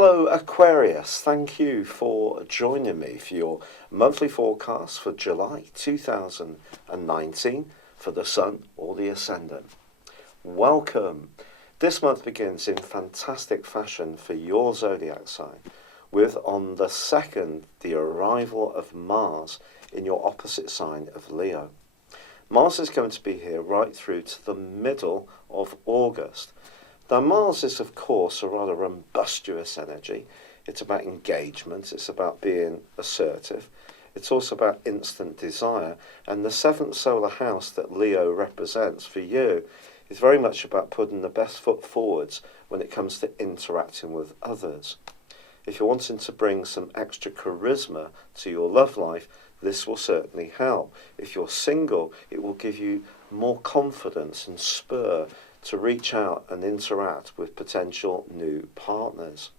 Hello Aquarius, thank you for joining me for your monthly forecast for July 2019 for the Sun or the Ascendant. Welcome! This month begins in fantastic fashion for your Zodiac sign, with on the 2nd the arrival of Mars in your opposite sign of Leo. Mars is going to be here right through to the middle of August. Now, Mars is, of course, a rather rumbustious energy. It's about engagement, it's about being assertive, it's also about instant desire, and the 7th solar house that Leo represents for you is very much about putting the best foot forwards when it comes to interacting with others. If you're wanting to bring some extra charisma to your love life, this will certainly help. If you're single, it will give you more confidence and spur to reach out and interact with potential new partners.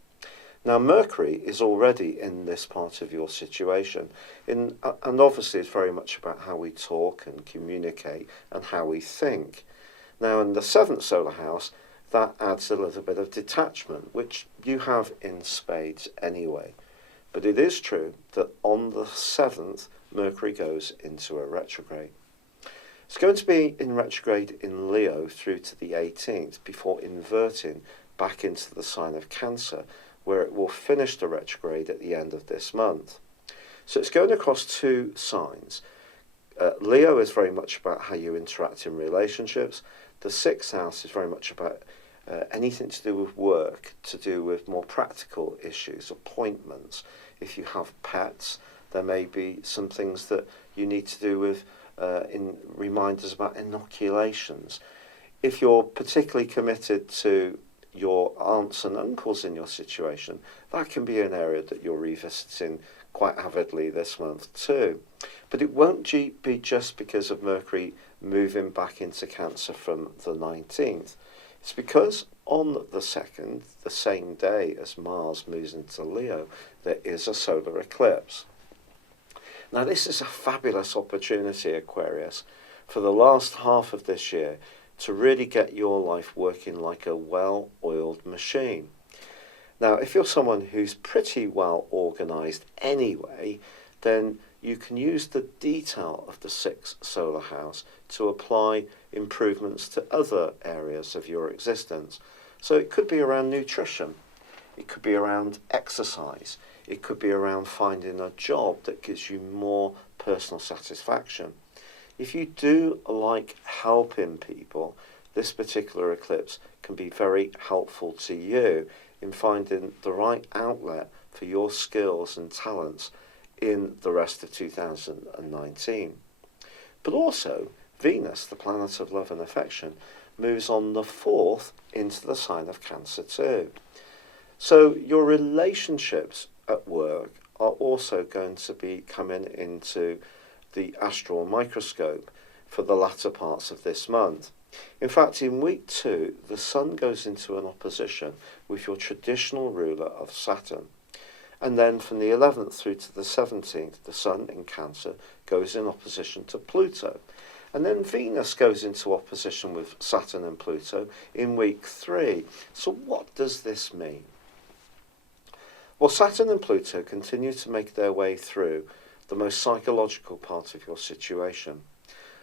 Now, Mercury is already in this part of your situation, and obviously it's very much about how we talk and communicate and how we think. Now, in the 7th solar house, that adds a little bit of detachment, which you have in spades anyway. But it is true that on the 7th, Mercury goes into a retrograde. It's going to be in retrograde in Leo through to the 18th before inverting back into the sign of Cancer, where it will finish the retrograde at the end of this month. So it's going across two signs. Leo is very much about how you interact in relationships. The 6th house is very much about anything to do with work, to do with more practical issues, appointments. If you have pets, there may be some things that you need to do with in reminders about inoculations. If you're particularly committed to your aunts and uncles in your situation, that can be an area that you're revisiting quite avidly this month too. But it won't be just because of Mercury moving back into Cancer from the 19th. It's because on the 2nd, the same day as Mars moves into Leo, there is a solar eclipse. Now, this is a fabulous opportunity, Aquarius, for the last half of this year to really get your life working like a well-oiled machine. Now, if you're someone who's pretty well organised anyway, then you can use the detail of the 6th solar house to apply improvements to other areas of your existence. So it could be around nutrition, it could be around exercise, it could be around finding a job that gives you more personal satisfaction. If you do like helping people, this particular eclipse can be very helpful to you in finding the right outlet for your skills and talents in the rest of 2019. But also, Venus, the planet of love and affection, moves on the 4th into the sign of Cancer too. So your relationships at work are also going to be coming into the astral microscope for the latter parts of this month. In fact, in week 2, the Sun goes into an opposition with your traditional ruler of Saturn. And then from the 11th through to the 17th, the Sun in Cancer goes in opposition to Pluto. And then Venus goes into opposition with Saturn and Pluto in week 3. So what does this mean? Well, Saturn and Pluto continue to make their way through the most psychological part of your situation.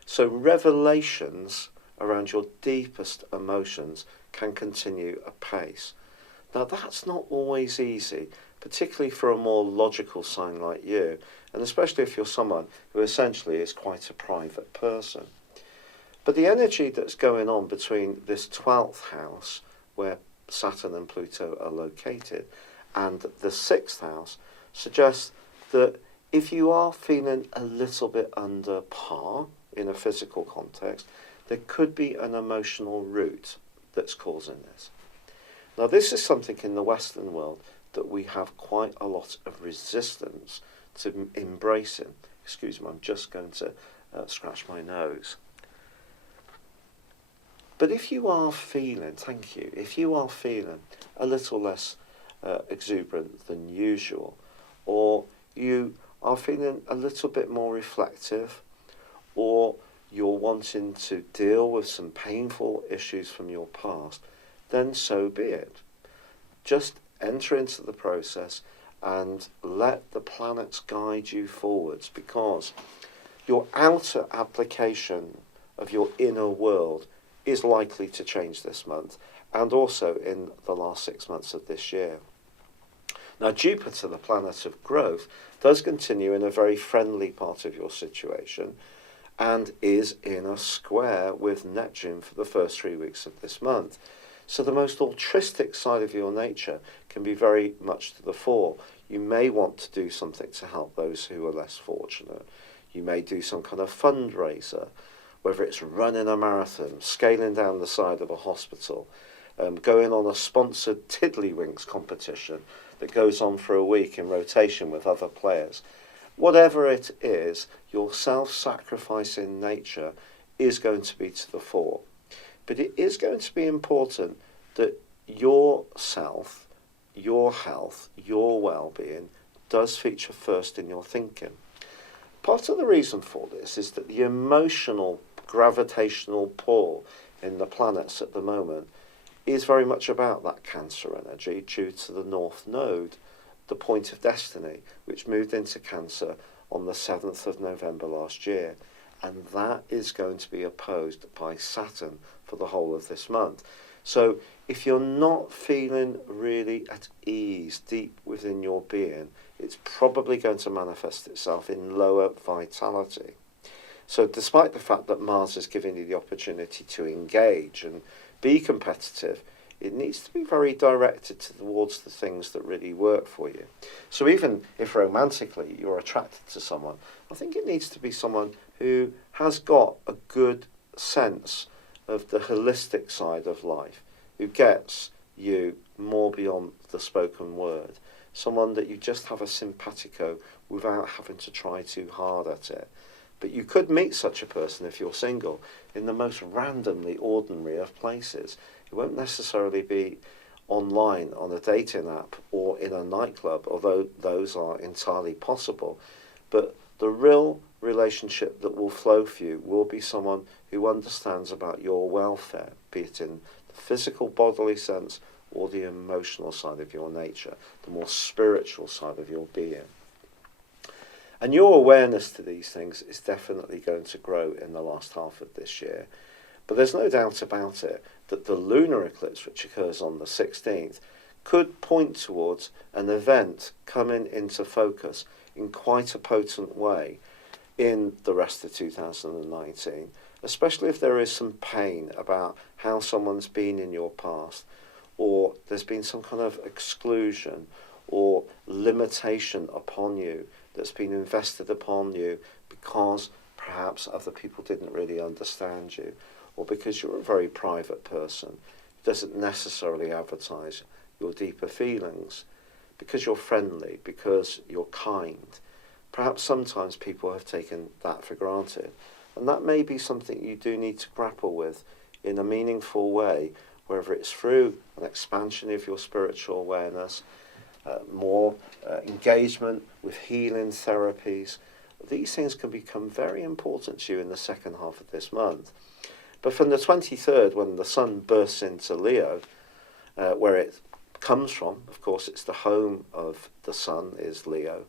So revelations around your deepest emotions can continue apace. Now, that's not always easy, particularly for a more logical sign like you, and especially if you're someone who essentially is quite a private person. But the energy that's going on between this 12th house, where Saturn and Pluto are located, and the 6th house suggests that if you are feeling a little bit under par in a physical context, there could be an emotional root that's causing this. Now, this is something in the Western world that we have quite a lot of resistance to embracing. Excuse me, I'm just going to scratch my nose. But if you are feeling, thank you, if you are feeling a little less exuberant than usual, or you are feeling a little bit more reflective, or you're wanting to deal with some painful issues from your past, then so be it. Just enter into the process and let the planets guide you forwards, because your outer application of your inner world is likely to change this month, and also in the last 6 months of this year. Now, Jupiter, the planet of growth, does continue in a very friendly part of your situation and is in a square with Neptune for the first 3 weeks of this month. So the most altruistic side of your nature can be very much to the fore. You may want to do something to help those who are less fortunate. You may do some kind of fundraiser, whether it's running a marathon, scaling down the side of a hospital, going on a sponsored tiddlywinks competition that goes on for a week in rotation with other players. Whatever it is, your self-sacrificing nature is going to be to the fore. But it is going to be important that your self, your health, your well-being does feature first in your thinking. Part of the reason for this is that the emotional gravitational pull in the planets at the moment is very much about that Cancer energy due to the North Node, the point of destiny, which moved into Cancer on the 7th of November last year. And that is going to be opposed by Saturn for the whole of this month. So if you're not feeling really at ease deep within your being, it's probably going to manifest itself in lower vitality. So despite the fact that Mars is giving you the opportunity to engage and be competitive, it needs to be very directed towards the things that really work for you. So even if romantically you're attracted to someone, I think it needs to be someone who has got a good sense of the holistic side of life, who gets you more beyond the spoken word, someone that you just have a simpatico without having to try too hard at it. But you could meet such a person if you're single in the most randomly ordinary of places. It won't necessarily be online on a dating app or in a nightclub, although those are entirely possible. But the real relationship that will flow for you will be someone who understands about your welfare, be it in the physical bodily sense or the emotional side of your nature, the more spiritual side of your being. And your awareness to these things is definitely going to grow in the last half of this year. But there's no doubt about it that the lunar eclipse, which occurs on the 16th, could point towards an event coming into focus in quite a potent way in the rest of 2019, especially if there is some pain about how someone's been in your past, or there's been some kind of exclusion or limitation upon you that's been invested upon you because perhaps other people didn't really understand you, or because you're a very private person who doesn't necessarily advertise your deeper feelings, because you're friendly, because you're kind. Perhaps sometimes people have taken that for granted, and that may be something you do need to grapple with in a meaningful way, whether it's through an expansion of your spiritual awareness, more engagement with healing therapies. These things can become very important to you in the second half of this month. But from the 23rd, when the sun bursts into Leo, where it comes from, of course, it's the home of the sun is Leo,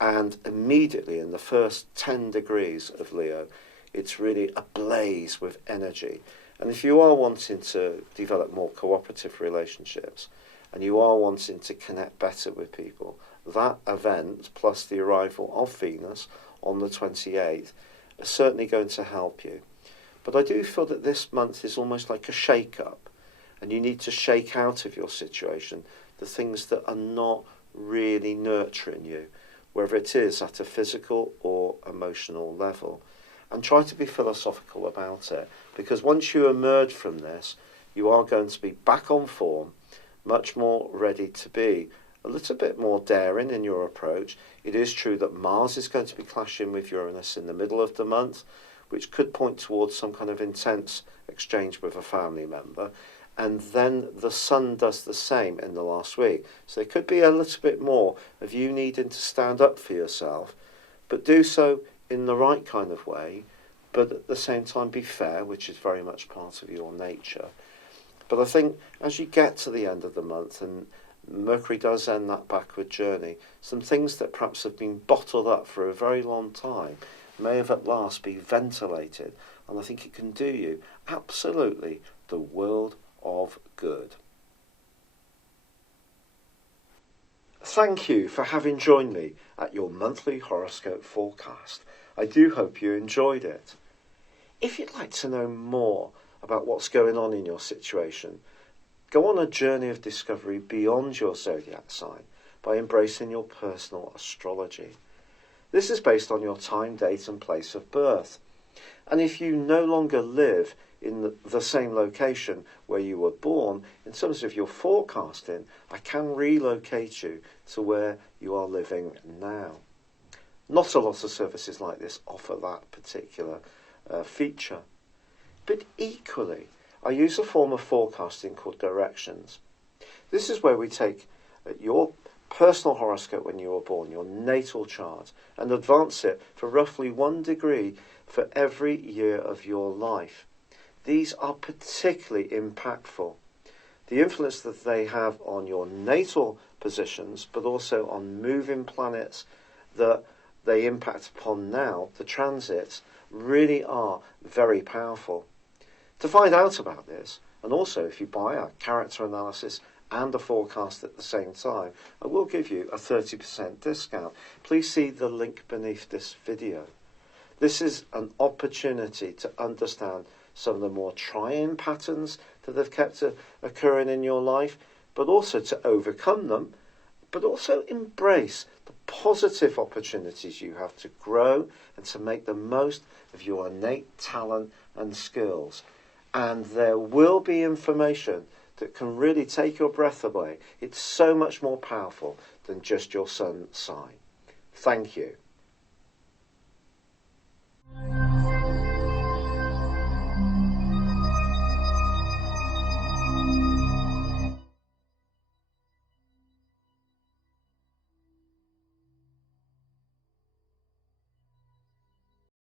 and immediately in the first 10 degrees of Leo, it's really ablaze with energy. And if you are wanting to develop more cooperative relationships, and you are wanting to connect better with people, that event, plus the arrival of Venus on the 28th, is certainly going to help you. But I do feel that this month is almost like a shake-up, and you need to shake out of your situation the things that are not really nurturing you, whether it is at a physical or emotional level. And try to be philosophical about it, because once you emerge from this, you are going to be back on form, much more ready to be a little bit more daring in your approach. It is true that Mars is going to be clashing with Uranus in the middle of the month, which could point towards some kind of intense exchange with a family member. And then the Sun does the same in the last week. So there could be a little bit more of you needing to stand up for yourself, but do so in the right kind of way, but at the same time be fair, which is very much part of your nature. But I think as you get to the end of the month and Mercury does end that backward journey. Some things that perhaps have been bottled up for a very long time may have at last been ventilated, and I think it can do you absolutely the world of good. Thank you for having joined me at your monthly horoscope forecast. I do hope you enjoyed it. If you'd like to know more about what's going on in your situation, go on a journey of discovery beyond your zodiac sign by embracing your personal astrology. This is based on your time, date and place of birth. And if you no longer live in the same location where you were born, in terms of your forecasting, I can relocate you to where you are living now. Not a lot of services like this offer that particular feature. But equally, I use a form of forecasting called directions. This is where we take your personal horoscope when you were born, your natal chart, and advance it for roughly 1 degree for every year of your life. These are particularly impactful. The influence that they have on your natal positions, but also on moving planets that they impact upon now, the transits, really are very powerful. To find out about this, and also if you buy a character analysis and a forecast at the same time, I will give you a 30% discount. Please see the link beneath this video. This is an opportunity to understand some of the more trying patterns that have kept occurring in your life, but also to overcome them, but also embrace the positive opportunities you have to grow and to make the most of your innate talent and skills. And there will be information that can really take your breath away. It's so much more powerful than just your sun sign. Thank you.